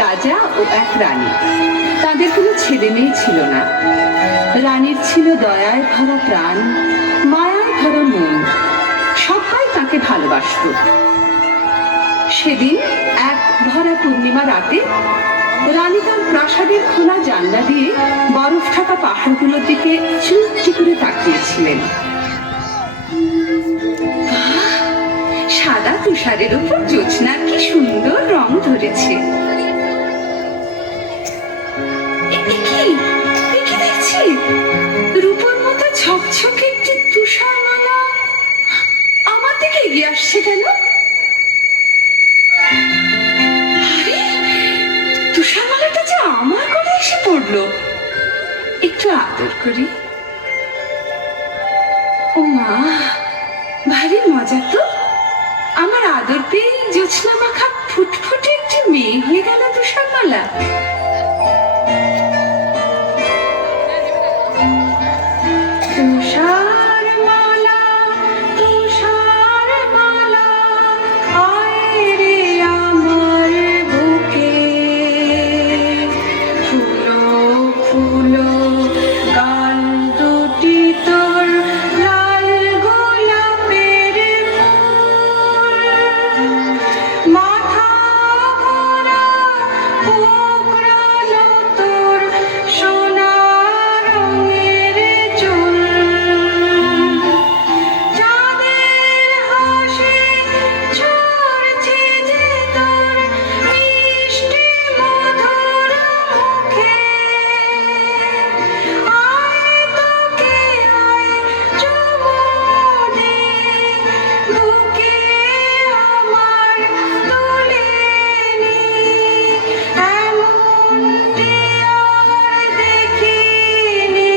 রাজা ও এক রানী। তাদের কোনো ছেলে মেয়ে ছিল না। রানীর ছিল দয়ায় ভরা প্রাণ, মায়ায় ভরা মন। সবাই তাকে ভালোবাসত। সেদিন এক ভরা পূর্ণিমা রাতে রানী তার প্রাসাদের খোলা জানলা দিয়ে বরফ ঢাকা পাহাড়গুলোর দিকে চুপটি করে তাকিয়েছিলেন। সাদা তুষারের উপর জ্যোৎস্নার কি সুন্দর রং ধরেছে। দেখছি রূপোর মতো ঝকঝকে একটি তুষার মালা আমার দিকে এগিয়ে আসছে কেন? তুষার মালাটা যে আমার গলায় এসে পড়লো। একটু আদর করি। ও মা, ভারী মজা তো। আমার আদর পেয়ে জ্যোৎস্না মাখা ফুটফুটে একটি মেয়ে হয়ে গেল তুষার মালা। তুষার মালা, তুষার মালা, আয় রে আমার বুকে। ফুলো ফুলো গাল দুটি তোর লাল গোলাপের মাথা ভরা কোকড়ানো তোর সোনা রঙের চুল। চাঁদের হাসি ঝরছে যে তোর মিষ্টি মধুর মুখে। আয় তোকে আয় চুমু দে, বুকে আমার তুলে নে। এমনটি আর দেখিনি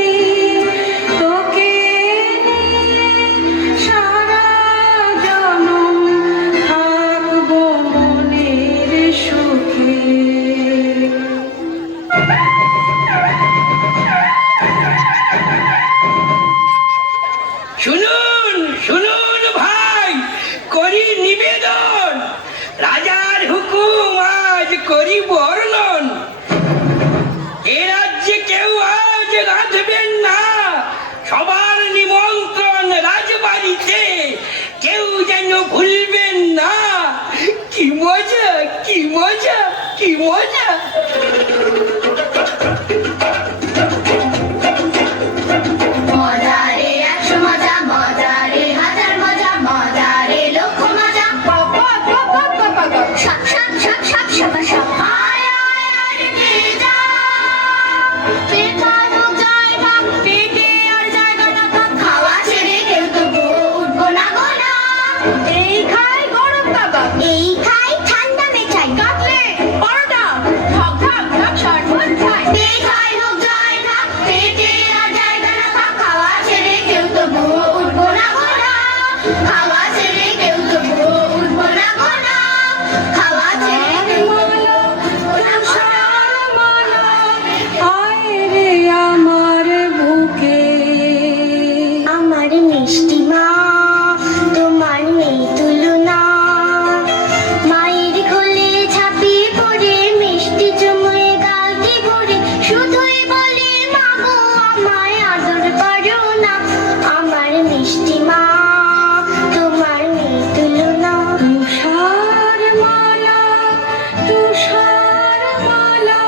তোকে নিয়ে সারা জনম থাকবো মনের সুখে। শুনুন শুনুন ভাই, করি নিবেদন, রাজার হুকুম আজ করি বর্ণন। এ রাজ্যে কেউ আজ রাঁধবেন না, সবার নিমন্ত্রণ রাজবাড়িতে, কেউ যেন ভুলবেন না। কি মজা, কি মজা, কি মজা। মজা রে একশো মজা, মজা রে হাজার মজা, মজা রে লক্ষ মজা। সাপ সাপ সাপ সাপ সাপা সাপ। আয় আয় আয় রে যা, পেট হোক জায়গা, পেটে আর জায়গা না থাক। খাওয়া ছেড়ে কেউ তবু উঠবো না গো না। এই খাই গরম কাবাব, এই খাই ঠান্ডা মিঠাই, কাটলে পরোটা, ঢক ঢক ঢক শরবত খাই। এই খাই হোক জায়গা, পেটে আর জায়গা না থাক। খাওয়া ছেড়ে কেউ তবু উঠবো না গো না। খাওয়া ছেড়ে কেউ তবু উঠবো না গো না। খাওয়া ছেড়ে কেউ তবু তুষার মালা, আয় রে আমার বুকে। আমার মিষ্টি মা, তোমার নেই তুলনা। মায়ের কোলে ঝাঁপিয়ে পড়ে মিষ্টি চুমুয়ে গালটি ভরে শুধুই বলে মা গো আমায় আদর করো না। আমার মিষ্টি মা, তোমার নেই তুলনা। তুষার মালা, তুষার মালা,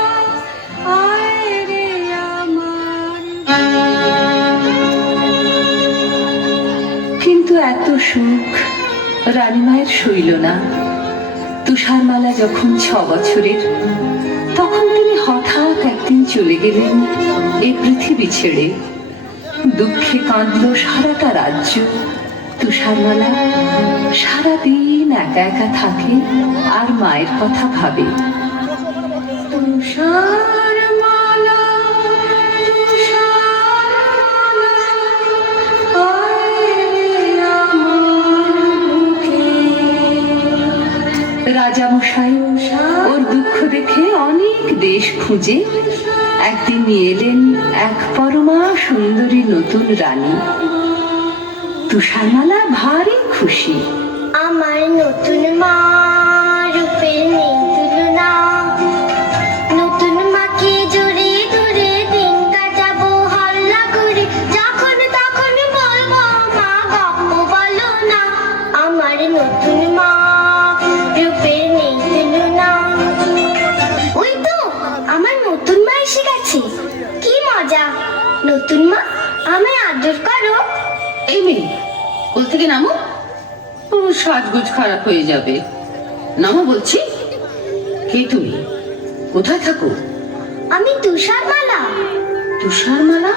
আয় রে আমার। কিন্তু এত সুখ রানীমায়ের সইল না। তুষারমালা যখন 6 বছরের, তখন তিনি হঠাৎ একদিন চলে গেলেন এই পৃথিবী ছেড়ে। দুঃখে কাঁদল সারাটা রাজ্য। তুষারমালা সারাদিন একা একা থাকে আর মায়ের কথা ভাবে। তুষার মালা, তুষার মালা, আয় রে আমার বুকে। রাজামশাই ওর দুঃখ দেখে অনেক দেশ খুঁজে একদিন নিয়ে এলেন এক পরমা সুন্দরী নতুন রানী। তুষারমালা ভারী খুশি। আমার নতুন মা, রূপের নেই তুলনা। থেকে নামো। সাজগোজ খারাপ হয়ে যাবে। নামো বলছি। কে তুমি? কোথায় থাকো? আমি তুষারমালা। তুষারমালা?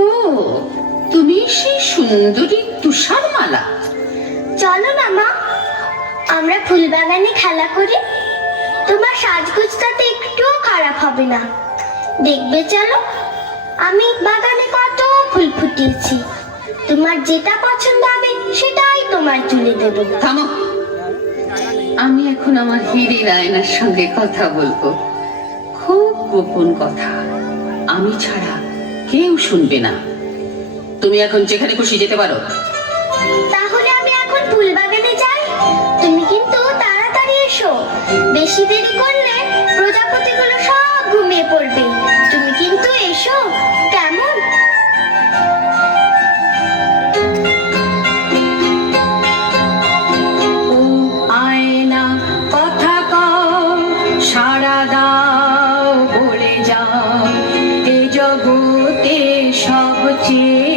ও, তুমি সেই সুন্দরী তুষারমালা। চলো না মা, আমরা ফুলবাগানে খেলা করি। তোমার সাজগোজটাতে একটুও খারাপ হবে না, দেখবে। চলো, আমি বাগানে কত ফুল ফুটিয়েছি। তোমার যেটা পছন্দ হবে সেটাই তোমার চুলে দেবো। থামো, আমি এখন আমার হিরের আয়নার সঙ্গে কথা বলবো। খুব গোপন কথা, আমি ছাড়া কেউ শুনবে না। তুমি এখন যেখানে খুশি যেতে পারো। তাহলে আমি এখন ফুলবাগানে যাই। তুমি কিন্তু তাড়াতাড়ি এসো, বেশি দেরি করলে প্রজাপতিগুলো সব ঘুমিয়ে পড়বে। তুমি কিন্তু এসো, কেমন? আয়না কথা কও, সাড়া দাও, বলে যাও, এ জগতে সবচেয়ে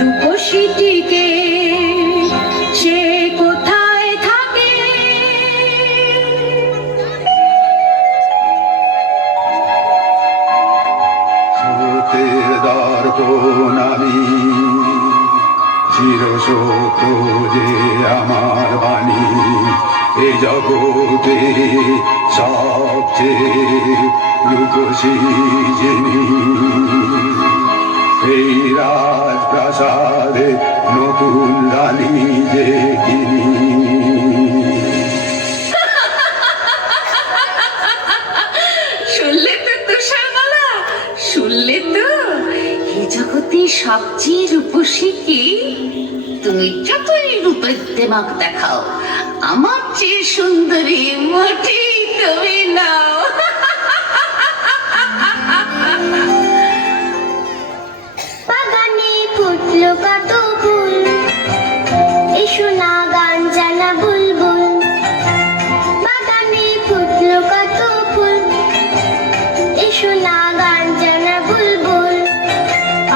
রূপসীটিকে, সে কোথায় থাকে? সত্যের দর্পণ আমি, চিরসত্য যে আমার বাণী, এ জগতে সবচেয়ে রূপসী যিনি, এই রাজপ্রাসাদে নতুন রানী যে তিনি। শুনলে তো তুষারমালা, শুনলে তো? এই জগতে সবচেয়ে রূপসী কি? তুমি যতই রূপের দেমাক দেখাও, আমার চেয়ে সুন্দরী মোটেই তুমি নাও। বাগানে ফুটলো কত ফুল, এসো না গান জানা বুলবুল। বাগানে ফুটলো কত ফুল, এসো না গান জানা বুলবুল।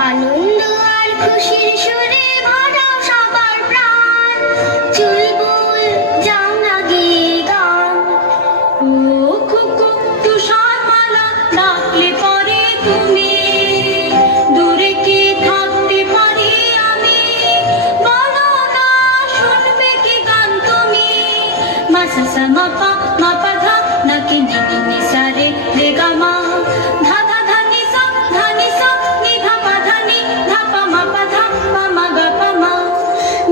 আনন্দ আর খুশির সুরে ভরাও সবার প্রাণ, চুলবুল যাও না গেয়ে গান। ও খুকু তুষারমালা, ডাকলে পরে তুমি, দূরে কি থাকতে পারি আমি? বলো না, শুনবে কি গান তুমি? মা সা সা মা পা, মা পা ধা, নাকি নি নি নি সা রে রে গা মা, ধা ধা ধা নি সা, নি ধা পা ধা নি, ধা পা মা পা ধা, পা মা গা পা মা।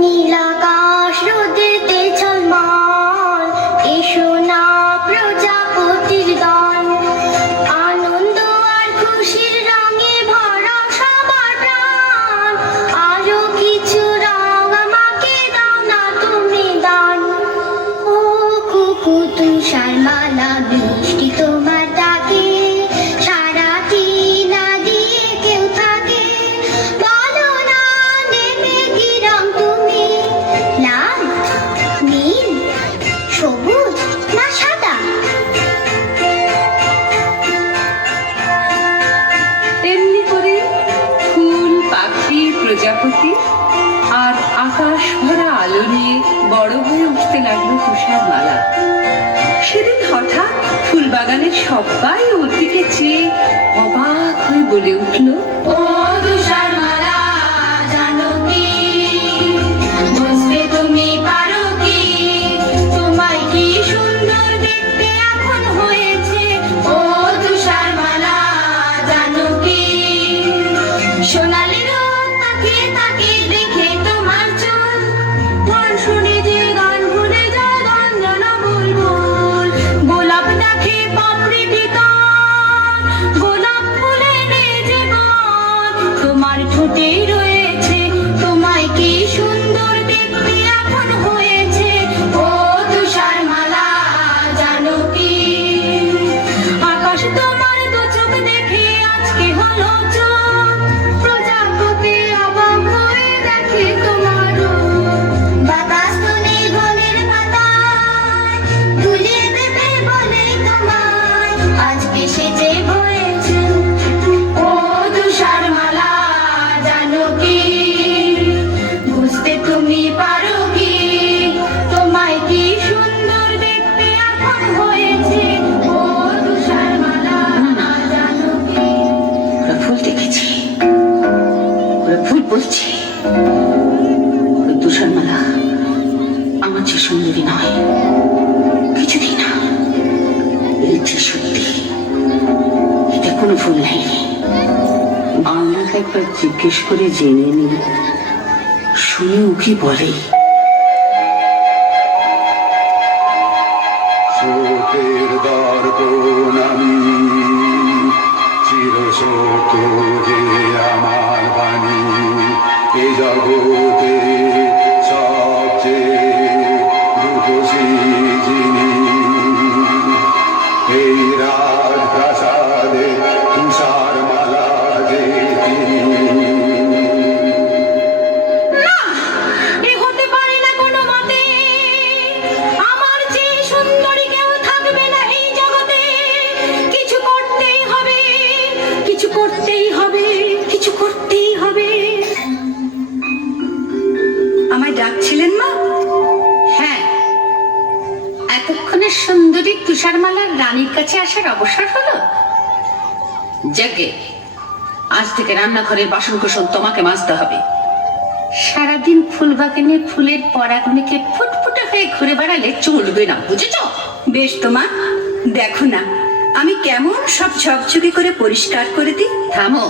নীলাকাশ রোদেতে ঝলমল, এসো না প্রজাপতির দল। আনন্দ আর খুশির রঙে ভরা সবার প্রাণ, আরো কিছু রং আমাকে দাও না তুমি দান। ও কুকু তুষারমালা, বৃষ্টি তোমার ডাকে, সারাটি না দিয়ে কেউ থাকে। বলো না, নেবে কি রং তুমি? লাল, নীল, সবুজ না সাদা? তেমনি করে ফুল, পাখি, প্রজাপতি আর আকাশ ভরা আলো নিয়ে বড় হয়ে উঠতে লাগলো তুষারমালা। সেদিন হঠাৎ ফুলবাগানের সবাই ওর দিকে চেয়ে অবাক হয়ে বলে উঠল, ও তুষারমালা, জানো কি, বুঝতে তুমি পারো কি, তোমায় কি সুন্দর দেখতে এখন হয়েছে। ও তুষারমালা, জানো কি, সোনালি রোদ তাকিয়ে তাকিয়ে দেখে তোমার চুল, গান শুনে যে গান ভুলে যায় গান জানা বুলবুল। গোলাপ দেখে পাপড়ি দিতাম, গোলাপ ফুলে যে গান, এটি সত্যি, এটা কোনো ভুল নেই। আয়নাকে একবার জিজ্ঞেস করে জেনে নি, শুনে ও কি বলে। স্রোতের দর্পণ আমি, চির সত্য যে আমার বাণী, এ জগতে সবচেয়ে রূপসী যিনি, এই রাজপ্রাসাদে তুষার মালা যে তিনি। এ হতে পারে না কোনো মতে, আমার চেয়ে সুন্দরী কেউ থাকবে না এই জগতে। কিছু করতেই হবে, কিছু করতেই হবে, কিছু করতেই হবে। আমায় ডাকছিলেন মা? হ্যাঁ, এতক্ষণে সুন্দরী তুষারমালার রানীর কাছে আসার অবসর হলো। যাকে আজ থেকে রান্নাঘরের বাসন কুসন তোমাকে মাজতে হবে। সারাদিন ফুল বাগানে ফুলের পরাগ মেখে ফুটফুটে হয়ে ঘুরে বেড়ালে চলবে না, বুঝেছো? বেশ তো মা, দেখো না আমি কেমন সব ঝকঝকে করে পরিষ্কার করে দিই। থামো,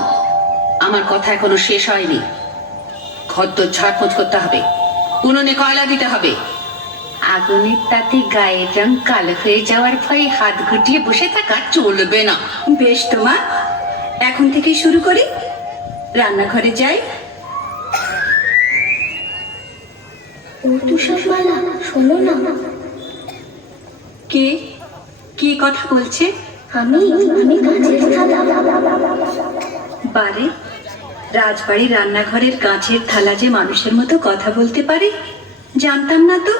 আমার কথা এখনো শেষ হয়নি। ঘরদোর ঝাড়পোছ করতে হবে, উনুনে কয়লা দিতে হবে। আগুনের তাতে গায়ের রং কালো হয়ে যাওয়ার ভয়ে হাত গুটিয়ে বসে থাকা চলবে না। বেশ তো মা, এখন থেকে শুরু করি। রান্নাঘরে যাই। ও তুষারমালা, শোনো না। কে কি কথা বলছে? আমি কাঁচের থালা। বারে, রাজবাড়ির রান্নাঘরের কাঁচের থালা যে মানুষের মতো কথা বলতে পারে, জানতাম না তো।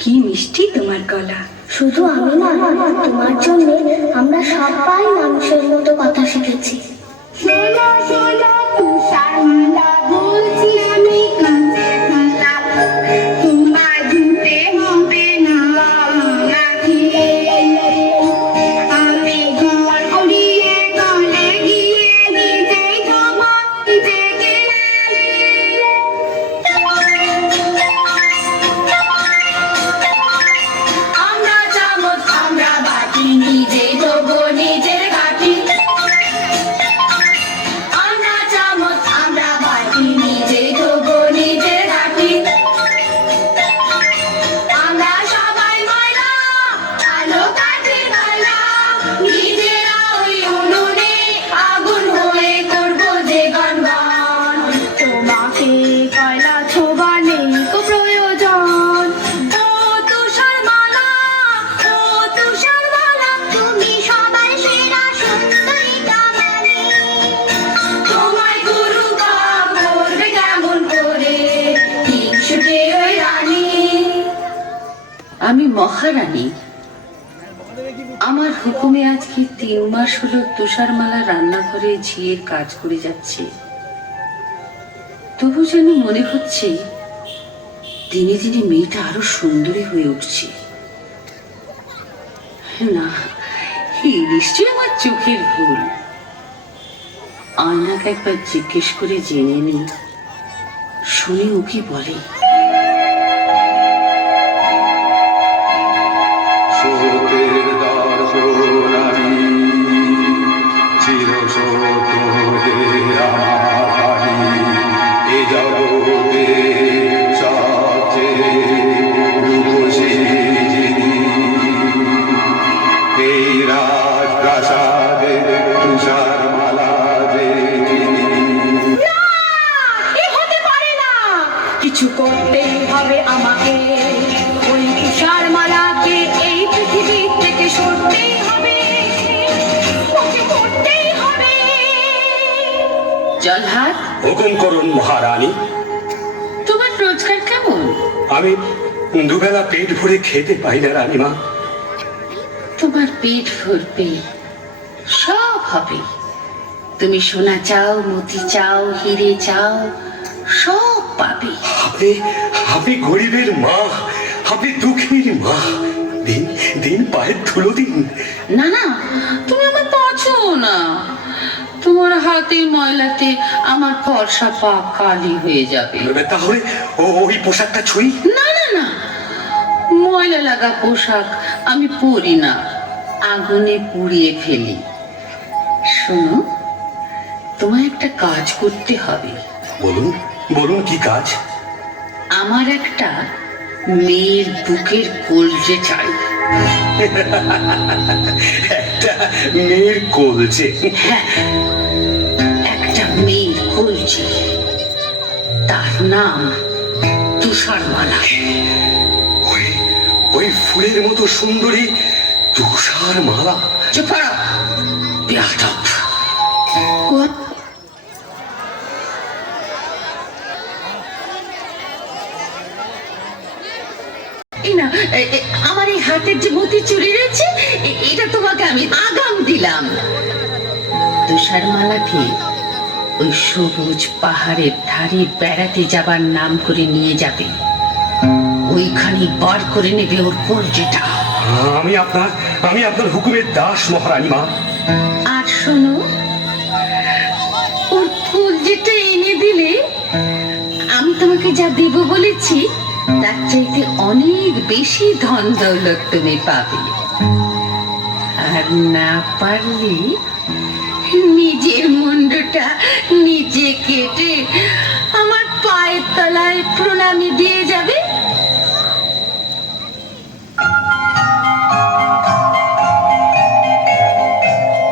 কি মিষ্টি তোমার গলা। শুধু আমি না, তোমার জন্য আমরা সবাই মানুষের মতো কথা শিখেছি। শোনো শোনো তুষারমালা, বলছি আমি কাঁচের থালা, তোমার ধুতে হবে না নাকি? আমি ঘর করিয়ে গলে গিয়ে নিজেই তোমার জেগে আমরা চামচ আমরা বাটি, নিজে দেবো নিজের ঘাটি। আমরা চামচ আমরা বাটি, নিজে দেবো নিজের ঘাটি। আমরা সবাই ময়লা, আলো কাঠের গলা, নিজেরা ওই উনুনে আগুন হয়ে করবো যে গনগন। তোমাকে কয়লা ছোবা নেই কো প্রয়োজন। ও তুষারমালা, ও তুষারমালা, তুমি সবার সেরা সুন্দরী কামালি। তোমায় গুরু কাম করবে কেমন করে, হিংসুটে ওই রানী। আমি মহারানী, আমার হুকুমে আজকে 3 মাস হলো তুষারমালা রান্নাঘরে ঝিয়ের কাজ করে যাচ্ছে। তবু যেন মনে হচ্ছে দিনে দিনে মেয়েটা আরো সুন্দরী হয়ে উঠছে। না, এই নিশ্চয়ই আমার চোখের ভুল। আয়নাকে একবার জিজ্ঞেস করে জেনে নি, শুনে ও কি বলে। স্রোতের দর্পণ আমি, চির সত্য যে আমার বাণী, এ জগতে সবচেয়ে রূপসী যিনি, এই রাজপ্রাসাদে তুষার মালা যে তিনি। এ হতে পারে না, কিছু করতেই হবে আমাকে। ওই তুষারমালাকে এই পৃথিবী থেকে সরতেই হবে, ওকে করতেই হবে। জলহাট, হুকুম করুন মহারানী। তোমার রোজগার কেমন? আমি দুবেলা পেট ভরে খেতে পাই না রানীমা। তোমার পেট ভরবে, সব হবে। তুমি সোনা চাও, মতি চাও, হিরে চাও, সব পাবে। আপনি আপনি গরিবের মা, আপনি দুঃখীর মা। দিন দিন পায়ের ধুলো দিন। না না, তুমি আমার পাচ্ছো না। তোমার হাতের ময়লাতে আমার ফর্সা পা কালি হয়ে যাবে। তাহলে ওই পোশাকটা ছুঁই। না না না, ময়লা লাগা পোশাক আমি পরি না। আগুনে পুড়িয়ে ফেলি। শোনো, তোমায় একটা কাজ করতে হবে। বলুন বলুন, কি কাজ? আমার একটা মেয়ের বুকের কলজে চাই। একটা মেয়ের কলজে? হ্যাঁ, একটা মেয়ের কলজে, তার নাম তুষারমালা। ওই ওই ফুলের মতো সুন্দরী তুষার মালা? চুপ করো, বেয়াদব। এই না, আমার এই হাতের যে মতি চুরি রয়েছে, এটা তোমাকে আমি আগাম দিলাম। তুষারমালাকে ওই সবুজ পাহাড়ের ধারে বেড়াতে যাবার নাম করে নিয়ে যাবে। ওইখানে বার করে নেবে ওর কলজেটা। আমি আপনার হুকুমের দাস মহারানী মা। আর শোনো, ওর কলজেটা এনে দিলে আমি তোমাকে যা দেব বলেছি তার চাইতে অনেক বেশি ধন দৌলত তুমি পাবে। আর না পারলে নিজের মুন্ডটা নিজে কেটে আমার পায়ের তলায় প্রণামী দিয়ে যাবে।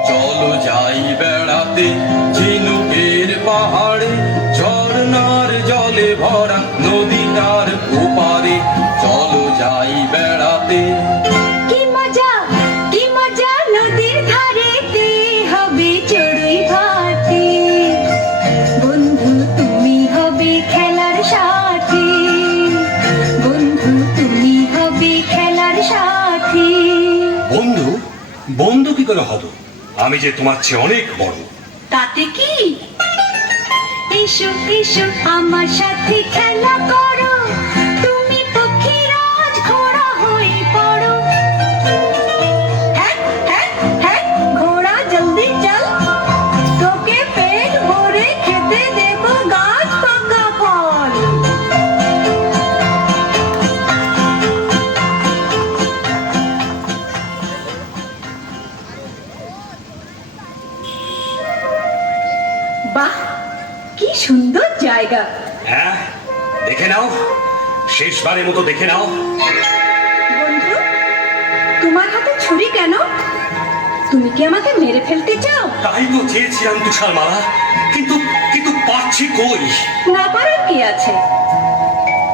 চলো যাই বেড়াতে ঝিনুকের পাহাড়ে, ঝর্ণার জলে ভরা নদীটার ওপারে। চলো যাই বেড়াতে। কি মজা নদীর ধারেতে হবে চড়ুই ভাতে। বন্ধু তুমি হবে খেলার সাথী, বন্ধু তুমি হবে খেলার সাথী। বন্ধু? বন্ধু কি করে হব? আমি যে তোমার চেয়ে অনেক বড়। তাতে কি? এসো এসো আমার সাথে খেলা করো, তুমি পক্ষীরাজ ঘোড়া হয়ে পড়ো। হ্যাঁ হ্যাঁ হ্যাঁ, ঘোড়া জলদি চল, তোকে পেট ভরে খেতে দেব গাছ পাকা ফল। বাহ, কি সুন্দর জায়গা। হ্যাঁ, দেখে নাও, শেষবারের মতো দেখে নাও। বন্ধু, তোমার হাতে ছুরি কেন? তুমি কি আমাকে মেরে ফেলতে চাও? তাই তো চেয়েছিলাম তুষার মালা, কিন্তু কিন্তু পারছি কই। না পারার কি আছে?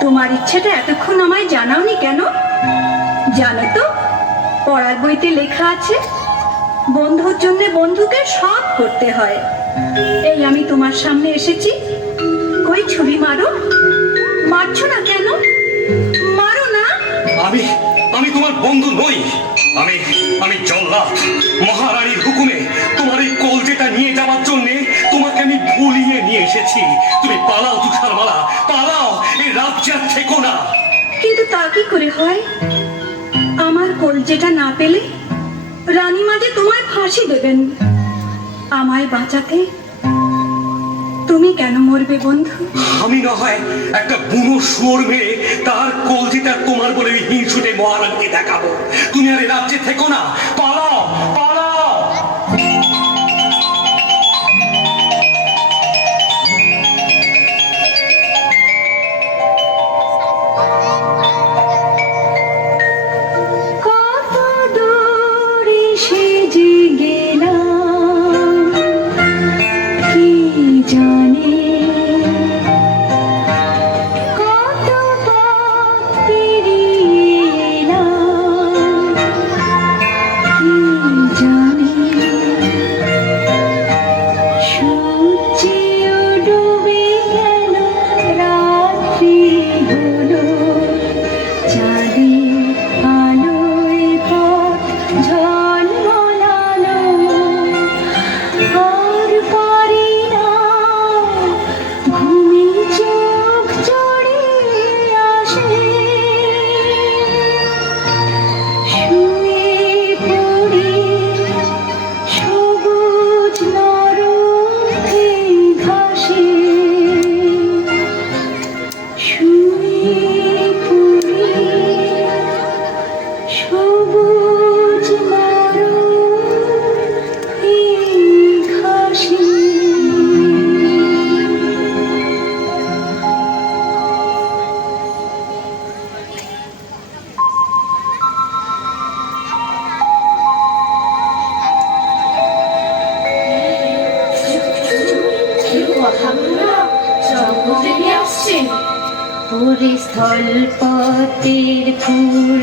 তোমার ইচ্ছেটা এতক্ষণ আমায় জানাওনি কেন? জানো তো, পড়ার বইতে লেখা আছে বন্ধুর জন্য বন্ধুকে সব করতে হয়। এই আমি তোমার সামনে এসেছি, কই ছুরি মারো। মারছো না কেন? মারো না। আমি তোমার বন্ধু নই। আমি জল্লাদ, মহারানীর হুকুমে তোমার এই কলজেটা নিয়ে যাওয়ার জন্য তোমাকে আমি ভুলিয়ে নিয়ে এসেছি। তুমি পালাও তুষার মালা, পালাও, এই রাজ্যে আর থেকো না। কিন্তু তা কি করে হয়? আমার কলজেটা না পেলে রানীমা যে তোমায় ফাঁসি দেবেন। আমায় বাঁচাতে তুমি কেন মরবে বন্ধু? আমি না হয় একটা বুনো শুয়োর মেরে তার কলজিটা তোমার বলে ওই হিংসুটে মহারানীকে দেখাবো। তুমি আর এই রাজ্যে থেকো না, পালাও পালাও। কত দূরে সেজে গেলাম কি জানি, কত পথ পেরিয়ে এলাম কি ওরে স্থলপথের ফুল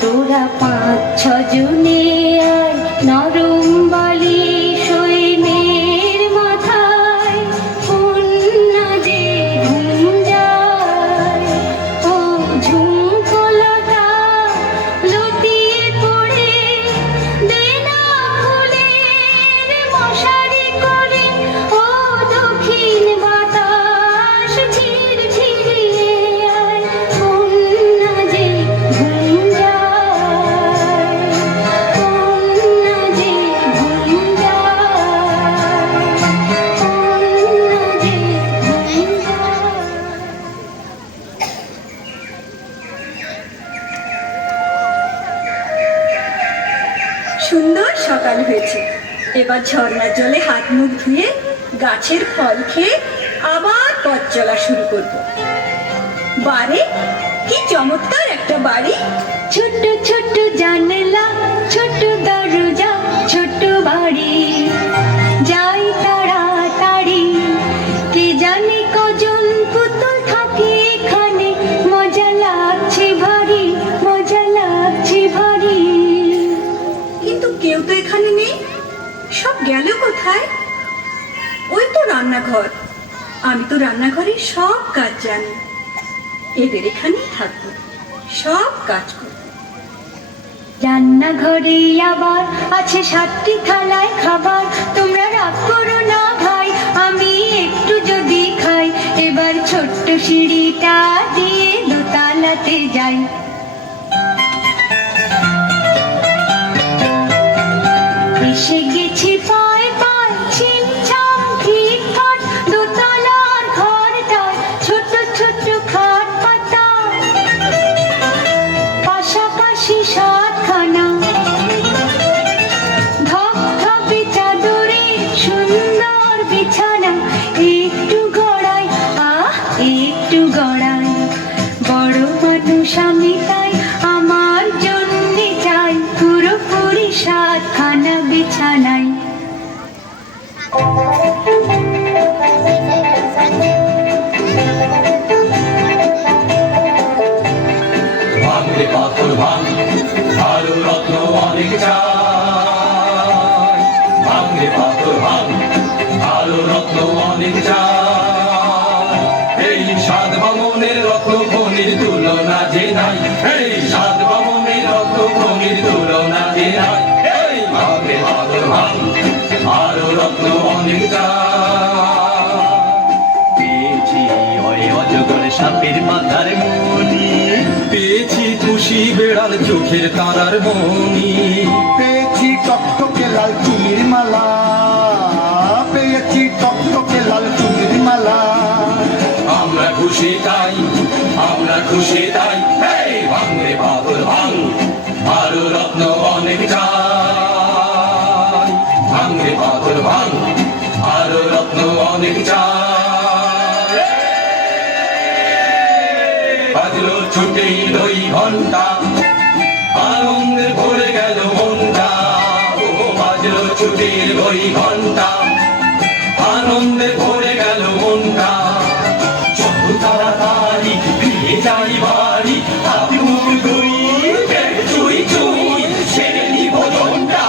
তোরা 5-6 জনে আর নরম বালি সৈনের মাথায় কন্যা যে ঘুম যায় ও ঝুমকলতা লতিয়ে পড়ে দেনা ফুলের মশারি করে ও দক্ষিণ বাতাস ঝির ঝিরিয়ে আয় কন্যা যে ঘুম যায় কন্যা যে ঘুম যায় কন্যা যে ঘুম যায়। সুন্দর সকাল হয়েছে। এবার ঝর্ণার জলে হাত মুখ ধুয়ে গাছের ফল খেয়ে আবার পথ চলা শুরু করব। বারে কি চমৎকার একটা বাড়ি! ছোট্ট ছোট্ট জানলা ছোট্ট দরজা ছোট্ট বাড়ি যাই তাড়াতাড়ি কে জানে কজন পুতুল থাকে এখানে মজা লাগছে ভারী মজা লাগছে ভারী। কিন্তু কেউ তো এখানে নেই, সব গেল কোথায়? ওই তো রান্নাঘর, আমি তো রান্নাঘরের সব কাজ জানি। এদের এখানেই থাকবো, সব কাজ করবো। রান্নাঘরে আবার আছে 7টি থালায় খাবার, তোমরা রাগ করো না ভাই, আমি একটু যদি খাই। এবার ছোট্ট সিঁড়িটা দিয়ে দোতলাতে যাই। এসে গেছি পায় পায় ছিমছাম ফিটফাট দোতলার ঘরটায় ছোট্ট ছোট্ট খাট পাতা পাশাপাশি 7খানা ধপধপে চাদরে সুন্দর বিছানা। একটু গড়াই একটু গড়াই বড় মানুষ আমি তাই আমার জন্যে চাই পুরোপুরি 7খানা বিছানায়। ভাঙলে পাথর ভাঙ আরো রত্ন অনেক চাই ভাঙলে পাথর ভাঙ আরো রত্ন অনেক চাই এই 7 বামনের রত্ন খনির তুলনা যে নাই এই 7 বামনের রত্ন খনির তুলনা যে নাই এই ভাঙলে পাথর ভাঙ আরো রত্ন অনেক চাই পেয়েছি ওই অজগর সাপের মাথার মণি পেয়েছি খুশি বেড়াল চোখের তারার মণি পেয়েছি টকটকে লাল চুনির মালা, পেয়েছি টকটকে লাল চুনির মালা। আমরা খুশি তাই আমরা খুশি তাই এই ভাঙরে পাথর ভাঙ আরো রত্ন অনেক চাই ভাঙরে পাথর ভাঙ আরো রত্ন অনেক চাই বাজলো ছুটে 2 ঘন্টা আনন্দে ভরে গেল মনটা ও বাজলো ছুটে 2 ঘন্টা আনন্দে ভরে গেল মনটা যত তাড়াতাড়ি ফিরে যাই বাড়ি হাত মুখ ধুই চুই চুই ছেড়ে নিব দণ্ডা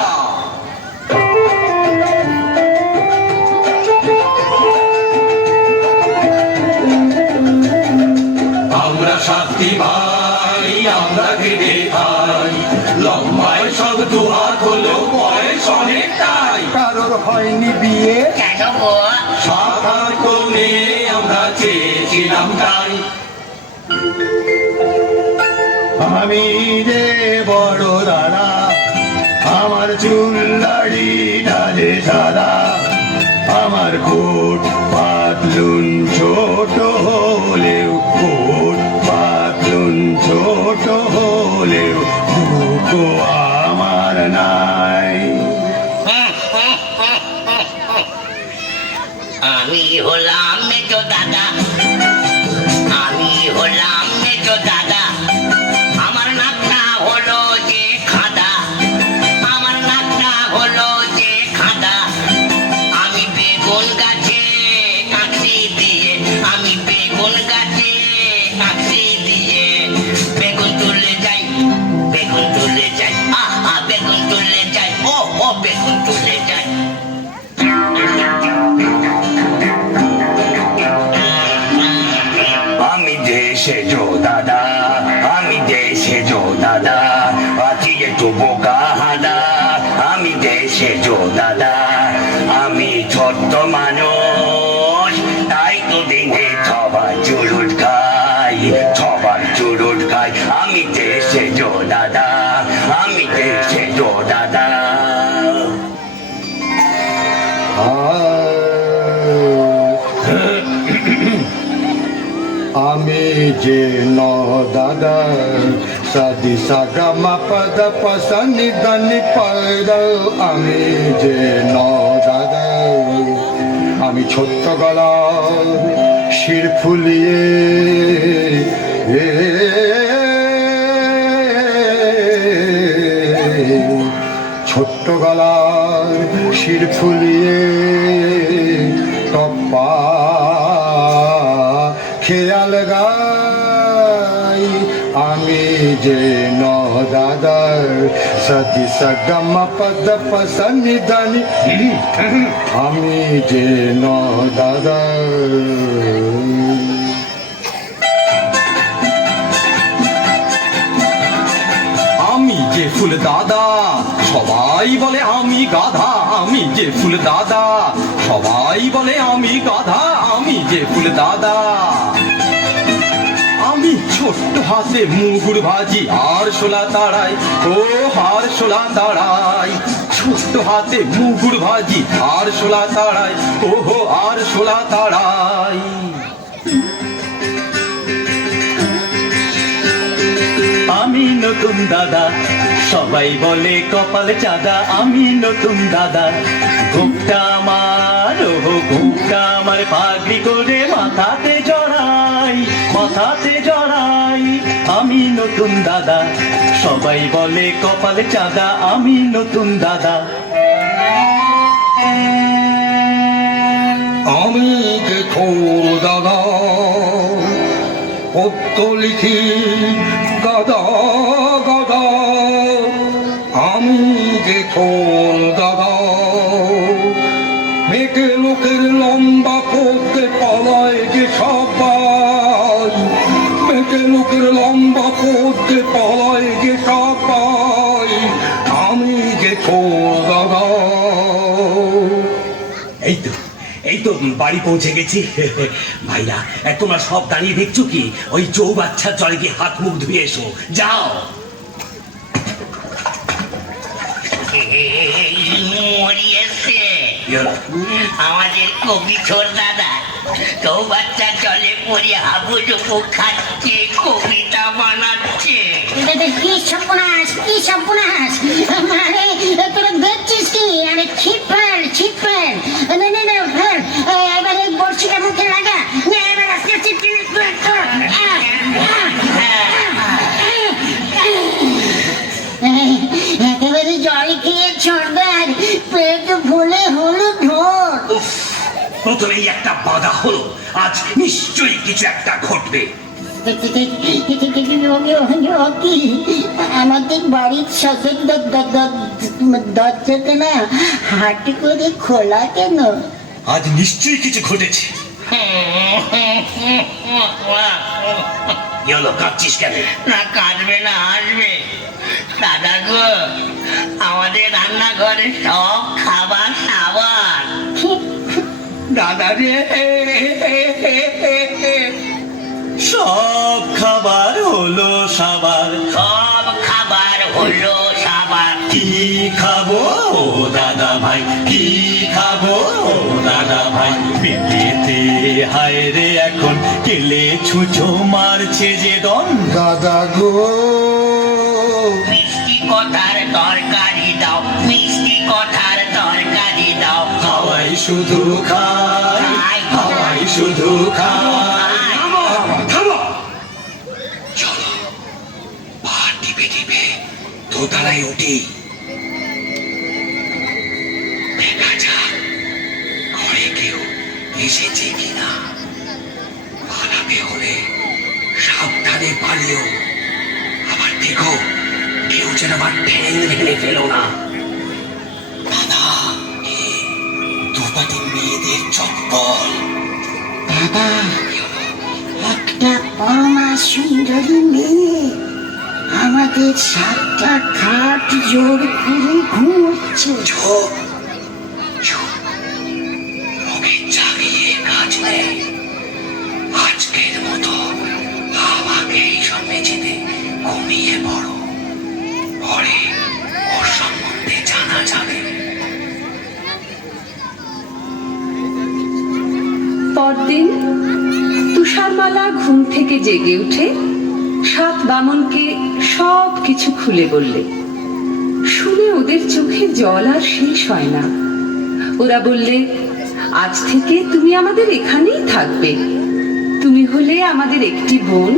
আমরা 7টি ভাই আমরা খেটে খাই লম্বায় সব 2 হাত হলো বয়স অনেকটাই কারোর হয়নি বিয়ে, কেন গো? সাধারণ কোণে আমরা চেয়েছিলাম তাই আমি যে বড় দাদা, আমার চুল দাড়ি ডালে সাদা, আমার কোট পাতলুন ছোট হলেও কোট পাতলুন ছোট হলেও বুকো আমার নাই। আমি হলাম মেজো দাদা, আমি হলাম মেজো দাদা, আমার নাকটা হলো যে খাদা, আমার নাকটা হলো যে খাদা। আমি বেগুন গাছে কাঁচি দিয়ে, আমি বেগুন গাছে দাদা, আমি দেশে জো দাদা, আমি ছোট্ট মানুষ, তাই তো দিনে ছবার চুরুট খাই, ছবার চুরুট খাই, আমি দেশে জো দাদা, আমি দেশে জো দাদা। আমি যে ন দাদা সাদি সাগা মা পদ পসনি দনি পদ, আমি যে ন দাদা, আমি ছোট্ট গলা শির ফুলিয়ে ছোট্ট গলার শির ফুলিয়ে টপ্পা খেয়াল গাই, আমি যে ন দাদার সদি সগম পদ পসনি দানি, আমি যে ন দাদার। আমি যে ফুল দাদা, সবাই বলে আমি গাধা, আমি যে ফুল দাদা, সবাই বলে আমি গাধা, আমি যে ফুল দাদা। আমি ছোট্ট হাতে মুগুর ভাজি আর শোলা তাড়াই, ও হার শোলা তাড়াই, ছোট্ট হাতে মুগুর ভাজি আর শোলা তাড়াই, ও হো আর শোলা তাড়াই। আমি নতুন দাদা, সবাই বলে কপাল চাঁদা, আমি নতুন দাদা, ঘুমটা আমার, ও ঘুমটা আমার পাগড়ি করে মাথাতে জড়াই, মাথাতে জড়াই, আমি নতুন দাদা, সবাই বলে কপাল চাঁদা, আমি নতুন দাদা। আমি যে ছোট দাদা পত্র লিখি গাদা গাদা, আমি যে ছোট দাদা মেটে লোকের লম্বা করতে পালায় যে সবাই, মেটে লোকের লম্বা করতে পালায় যে সবাই, আমি যে ছোট দাদা। এই তো বাড়ি পৌঁছে গেছি। ভাইরা, তোমরা সব দাঁড়িয়ে দেখছো কি? ওই চৌবাচ্চার জলে গিয়ে হাত মুখ ধুয়ে এসো, যাও। মরিয়েছে আমাদের কবি ছোট দাদা, তো বাচ্চা জলে পড়ে হাবুডুবু খাচ্ছে, কবিতা বানাচ্ছে। কি সর্বনাশ, কি সর্বনাশ, মানে তোরা দেখছিস কি? আরে ছিপাল ছিপাল, এবারে বড়শিটা মুখে লাগা, এবার আস্তে আস্তে একেবারে জল খেয়ে ছড়দার পেট ভুলে হলো ঢোল। প্রথমেই একটা বাধা হলো, আজ নিশ্চয়ই কিছু একটা ঘটবে। আমাদের বাড়ির সাথে দরজাটা না হাঁটি করে খোলা কেন? আজ নিশ্চয়ই কিছু ঘটেছে। কি হলো, কাঁদছিস কেন? না কাঁদবে না, আসবে। দাদা গো, আমাদের রান্নাঘরে সব খাবার সাবার। দাদা রে, সব খাবার হলো সাবার, সব খাবার হলো সাবার। কি খাবো ও দাদা ভাই, কি খাবো ও দাদা ভাই, পেটেতে হায় রে এখন কেলে ছুঁচো মারছে যে দন। দাদা গো, মিষ্টি কথার তরকারি দাও, মিষ্টি কথার তরকারি দাও। হাওয়াই শুধু খাই, হাওয়াই শুধু খাই। চলো, পা টিপে টিপে দোতলায় উঠি, দেখা যাক ঘরে কেউ এসেছে কিনা। পালাবে হলে সাবধানে পালিও, আবার দেখো কেউ যেন আবার ঠ্যাং ভেঙে ফেলো না। দাদা, দুপাটি মেয়েদের চপ্পল। দাদা, একটা পরমা সুন্দরী মেয়ে আমার আমাদের 7টা খাট জোর করে ঘুমোচ্ছে। ওকে জাগিয়ে কাজ নেই। আজকের মতো আমাকে এইসব মেঝেতে ঘুমিয়ে পড়ো, পরে ওর সম্বন্ধে জানা যাবে। পরদিন তুষারমালা ঘুম থেকে জেগে উঠে 7 বামনকে সব কিছু খুলে বললে। শুনে ওদের চোখে জল আর শেষ হয় না। ওরা বললে, আজ থেকে তুমি আমাদের এখানেই থাকবে। তুমি হলে আমাদের একটি বোন,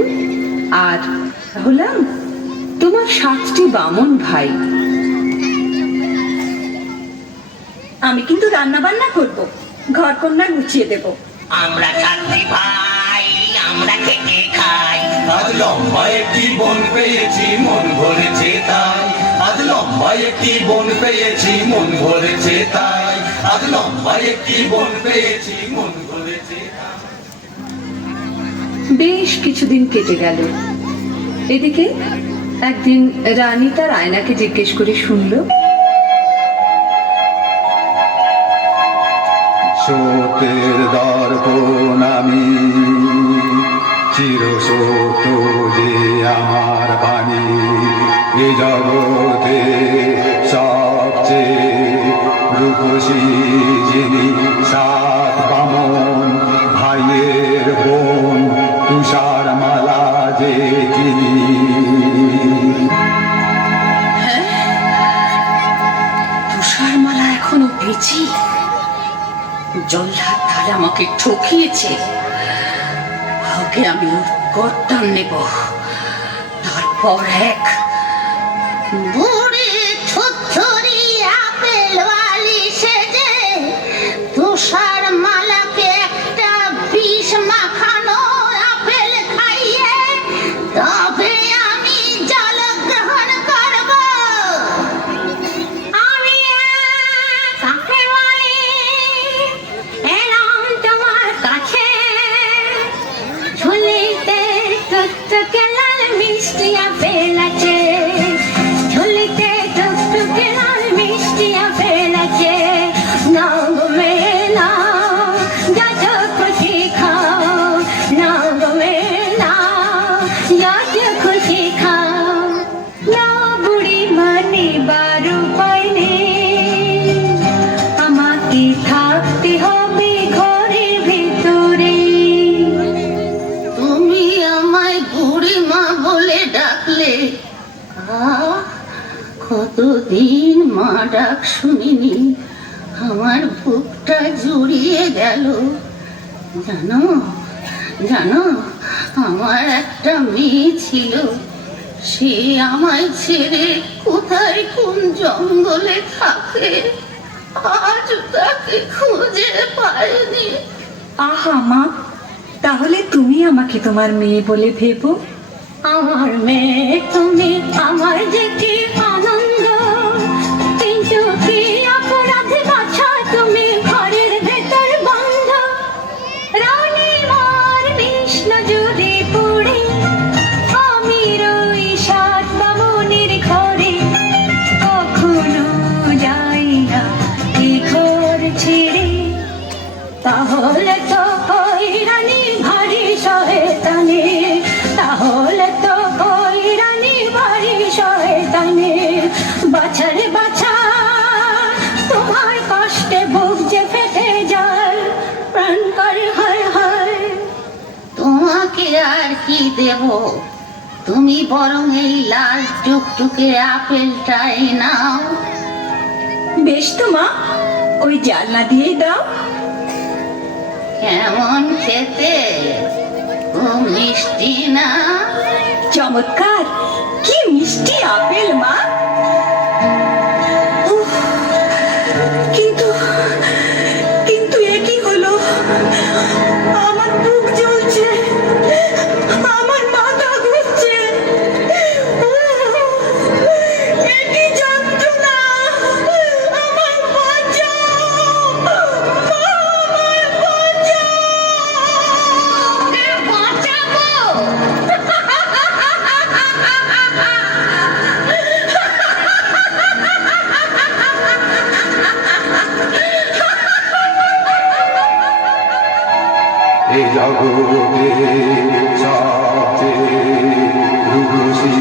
আর হলাম তোমার 7টি বামন ভাই। আমি কিন্তু রান্না বান্না করব, ঘর কন্যা গুছিয়ে দেব। আমরা 7টি ভাই, আমরা খেটে খাই। আজ লম্বা একটি বোন পেয়েছি, মন ভরেছে তাই। আজ লম্বা একটি বোন পেয়েছি, মন ভরেছে তাই। আজ লম্বা একটি বোন পেয়েছি, মন ভরেছে তাই। বেশ কিছুদিন কেটে গেল। এদিকে একদিন রানী তার আয়নাকে জিজ্ঞেস করে শুনল, সত্যের দর্পণ আমি, চির সত্য যে আমার বাণী। এ জগতে সবচেয়ে রূপসী যিনি, 7 বামন ভাইয়ের বোন, তুষারমালা যে তিনি। তুষারমালা এখনো বেঁচে? জল্লাদ তাহলে আমাকে ঠকিয়েছে। ওকে আমি ওর গর্দান নেব, তারপর এক বুড়ি থুথুরি আপেল ওয়ালি সেজে তুষার মালাকে একটা বিষ মাখানো আপেল খাইয়ে তবে আমি জল গ্রহণ করব। আমি আপেল ওয়ালি এলাম তোমার কাছে, ঝুলিতে টুকটুকে লাল মিষ্টি আপেল আছে, ঝুলিতে টুকটুকে লাল মিষ্টি আপেল আছে। নাও গো মেয়ে নাও, যত খুশি খাও। নাও গো মেয়ে নাও, যত খুশি খাও। নাও বুড়ি মানে বারো উপায় নেই, আমাকে থাকতে হবে ঘরের ভিতরে। তুমি আমায় বুড়ি মা বলে ডাকলে, কতদিন মা ডাক শুনিনি। আমার বুকটা জুড়িয়ে গেল। জানো জানো, আমার একটা মেয়ে ছিল, সে আমায় ছেড়ে কোথায় কোন জঙ্গলে থাকে, আজ তাকে খুঁজে পাইনি। আহা মা, তাহলে তুমি আমাকে তোমার মেয়ে বলে ভেবো। আমার মেয়ে তুমি, আমার যে কি আনন্দ, কিন্তু কি অপরাধে বাছা তুমি ঘরের ভেতর বন্ধ। রানী মার বিষ্ণ জুড়ে পড়ে আমি রই 7 বামনের ঘরে, কখনো যাই না এ ঘর ছেড়ে। তাহলে তো ওই রানী ভারী শয়তানে, তাহলে তো ওই রানী ভারী শয়তানে। বাছারে বাছা, তোমার কষ্টে বুক যে ফেটে যায়, প্রাণ করে হায় হায়। তোমাকে আর কি দেব, তুমি বরং এই লাল টুকটুকে আপেলটাই নাও। বেশ তো মা, ওই জানলা দিয়ে দাও। কেমন খেতে, খুব মিষ্টি না? চমৎকার, কি মিষ্টি আপেল মা। উফ, কিন্তু কিন্তু এ কি হলো, আমার বুক জ্বলছে, আমার মাথা ঘুরছে। এ কি যন্ত্রণা, আমার বাঁচাও, মা, আমার বাঁচাও। বাঁচাবো? জগতে সবচেয়ে রূপসী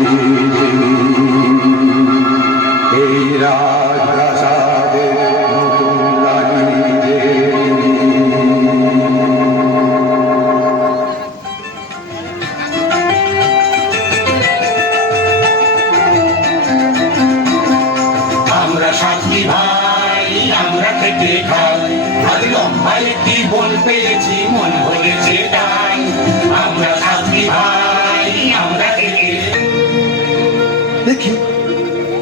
এই রাজপ্রাসাদে নতুন রানী যে আমরা সাথী ভাই, আমরা খেতে খাই, আজ লম্বায় একটি বল পেয়েছি, মন ভরেছে তাই। আমরা সাথী ভাই, আমরা খেতে দেখি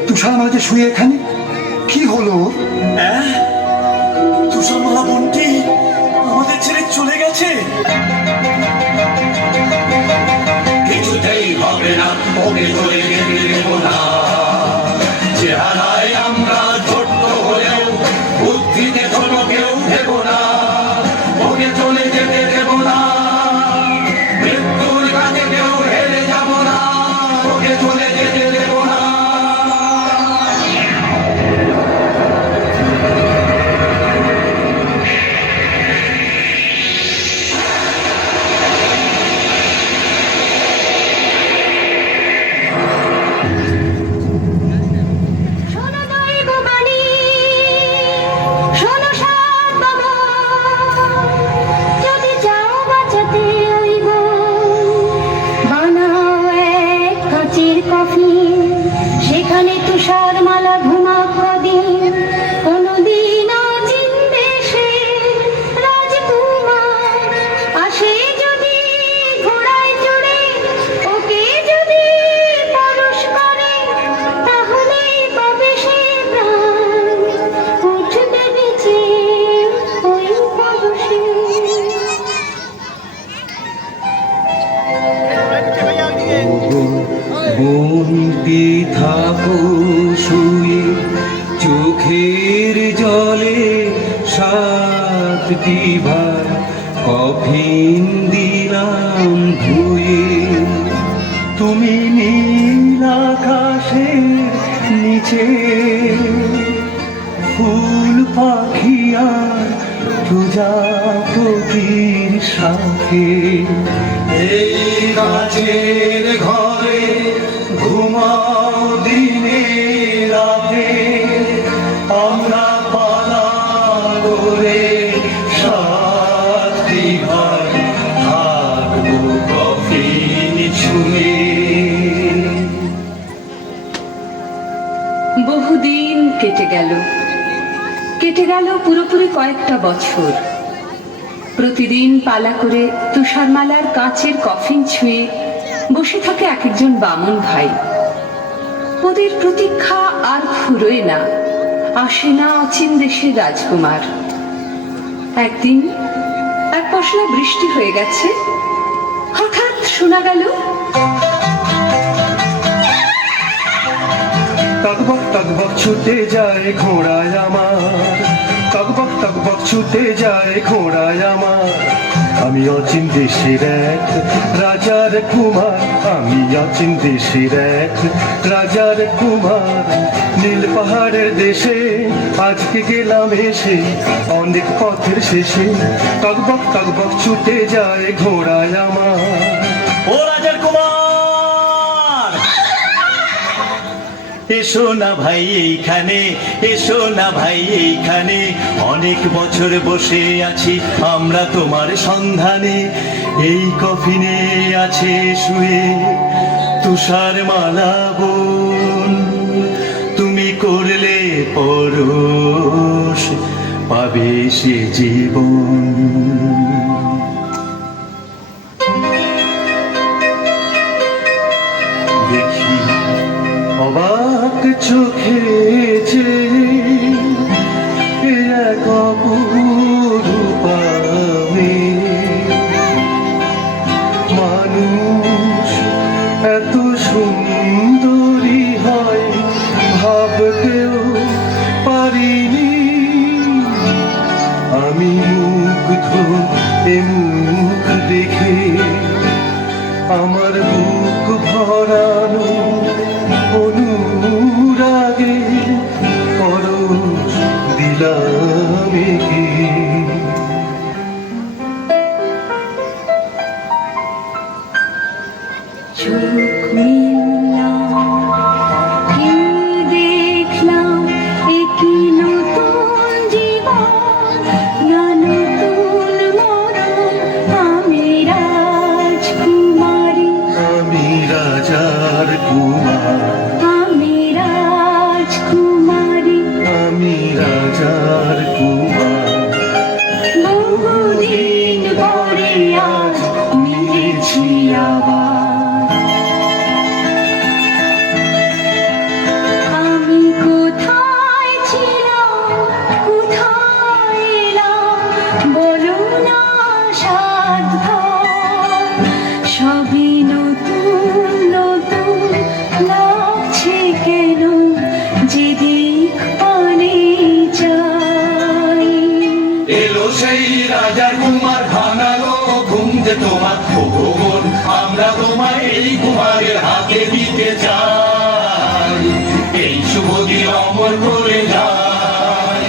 তুষার মাঝে শুয়ে এখানে কি হলো? তুষারমালা বোনটি আমাদের ছেড়ে চলে গেছে। কিছুতেই হবে না, ওকে চলে যেতে দেব না। চেহারায় আমরা ছোট্ট হলেও বুদ্ধিতে ছোট কেউ দেব না। ওকে চলে যেতে দেব না, মৃত্যুর কাছে কেউ হেরে যাব না। ওকে চলে যেতে দেব না। শোনো দৈববাণী, শোনো সাত বাবা, যদি চাও বাঁচাতে ওই বানাও এক কাচের কফিন, সেখানে তুষার মালা ঘুমাক কদিন। কোনদিন অচিন দেশে রাজকুমার আসে যদি ঘোড়ায় চড়ে, ওকে যদি পরশ করে, তাহলেই পাবে সে প্রাণ, উঠবে বেঁচে ওই পরশে। বন্দি থাকো শুয়ে চোখের জলে, সাতটি ভার কফিন দিলাম ধুয়ে। তুমি নীল আকাশের নিচে ফুল পাখি আর প্রজাপতির সাথে এই কাচের ঘরে ঘুমাও দিনে রাতে। আমরা পালা করে সাথী ভাই থাকবো কফিন ছুঁয়ে। বহুদিন কেটে গেল, কেটে গেল পুরোপুরি কয়েকটা বছর। প্রতিদিন পালা করে তুষারমালার কাচের কফিন ছুঁয়ে বসে থাকে এক একজন বামুন ভাই। ওদের প্রতীক্ষা আর ফুরোয় না, আসে না অচিন দেশের রাজকুমার। একদিন এক পশলা বৃষ্টি হয়ে গেছে, হঠাৎ শোনা গেল টকবক টকবক ছুটে যায় ঘোড়ায় আমার, টকবক টকবক ছুটে যায় ঘোড়ায় আমার। আমি অচিন দেশের এক রাজার কুমার, আমি অচিন দেশের এক রাজার কুমার। নীল পাহাড়ের দেশে আজকে গেলাম এসে, অনেক পথের শেষে টকবক টকবক ছুটে যায় ঘোড়ায় আমার। ও রাজার কুমার, এসো না ভাই এইখানে, এসো না ভাই এইখানে। অনেক বছর বসে আছি আমরা তোমার সন্ধানে। এই কফিনে আছে শুয়ে তুষার মালা বোন, তুমি করলে পরশ পাবে সে জীবন। দেখি অবাক চোখে যে এক অপরূপ মেয়ে। মানুষ এত সুন্দরী হয় ভাবতেও পারিনি। আমি মুগ্ধ এ মুখ দেখে, আমার বুক ভরানো অনুরাগে পরশ দিলাম একে। রাজার কুমার ভাঙালো ঘুম যে তোমার ও ভুবন আমরা তোমায় এই কুমারের হাতে দিতে চাই এই শুভ দিন অমর করে যায়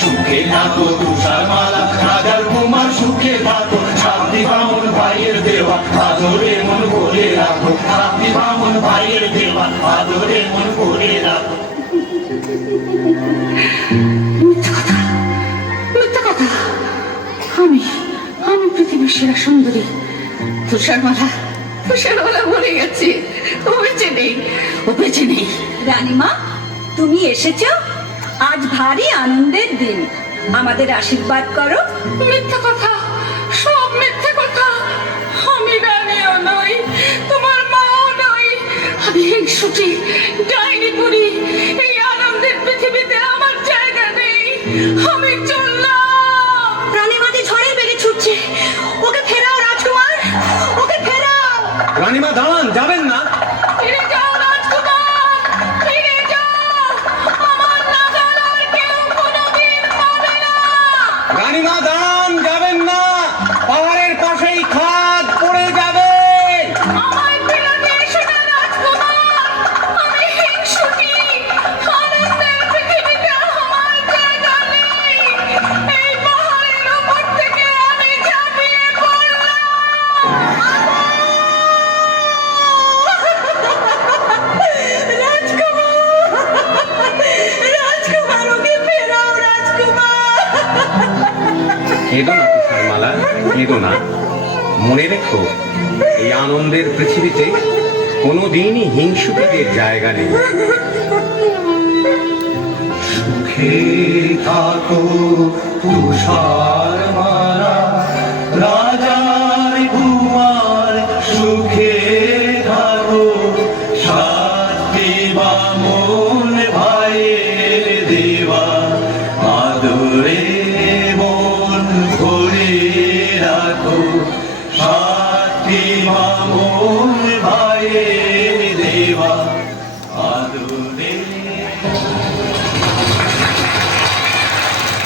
সুখে থাকো তুষার মালা রাজার কুমার সুখে থাকো শান্তি বামন ভাইয়ের দেওয়া আদরে মন ভরে রাখো শান্তি বামন ভাইয়ের দেওয়া আদরে মন ভরে রাখো মিথ্যা কথা। আমি আমি পৃথিবীর সেরা সুন্দরী তুষারমালা মরে গেছে। ও বেঁচে নেই, ও বেঁচে নেই। রানীমা, তুমি এসেছো? আজ ভারী আনন্দের দিন, আমাদের আশীর্বাদ করো। মিথ্যা কথা, সব মিথ্যা কথা। আমি রানীও নই, তোমার মাও নই। আমি হিংসুটি, ডাইনি বুড়ি। এই আনন্দের পৃথিবীতে আমার জায়গা নেই। আমি চললাম। রানীমা যে ঝড়ে বেড়ে ছুটছে, ওকে ফেরাও রাজকুমার, ওকে ফেরাও। রানীমা দাঁড়ান, যাবেন না। ফিরে যাও রাজকুমার, ফিরে যাও। আমার নাগাল আর কেউ কোনোদিন পাবে না। রানীমা দাঁড়ান, যাবেন না। পাহাড়ের পাশেই খাদ পড়ে যাবে। আমায় ফেরাতে এসো না রাজকুমার। আমি হিংসুটি, আনন্দের পৃথিবীতে আমার জায়গা নেই। এই পাহাড়ের উপর থেকে আমি ঝাঁপিয়ে পড়লাম। রাজকুমার, ওকে ফেরাও রাজকুমার। কেঁদো না তুষারমালা, কেঁদো না। মনে রেখো, এই আনন্দের পৃথিবীতে কোনোদিনই হিংসুকের জায়গা নেই। সুখে থাকো তুষার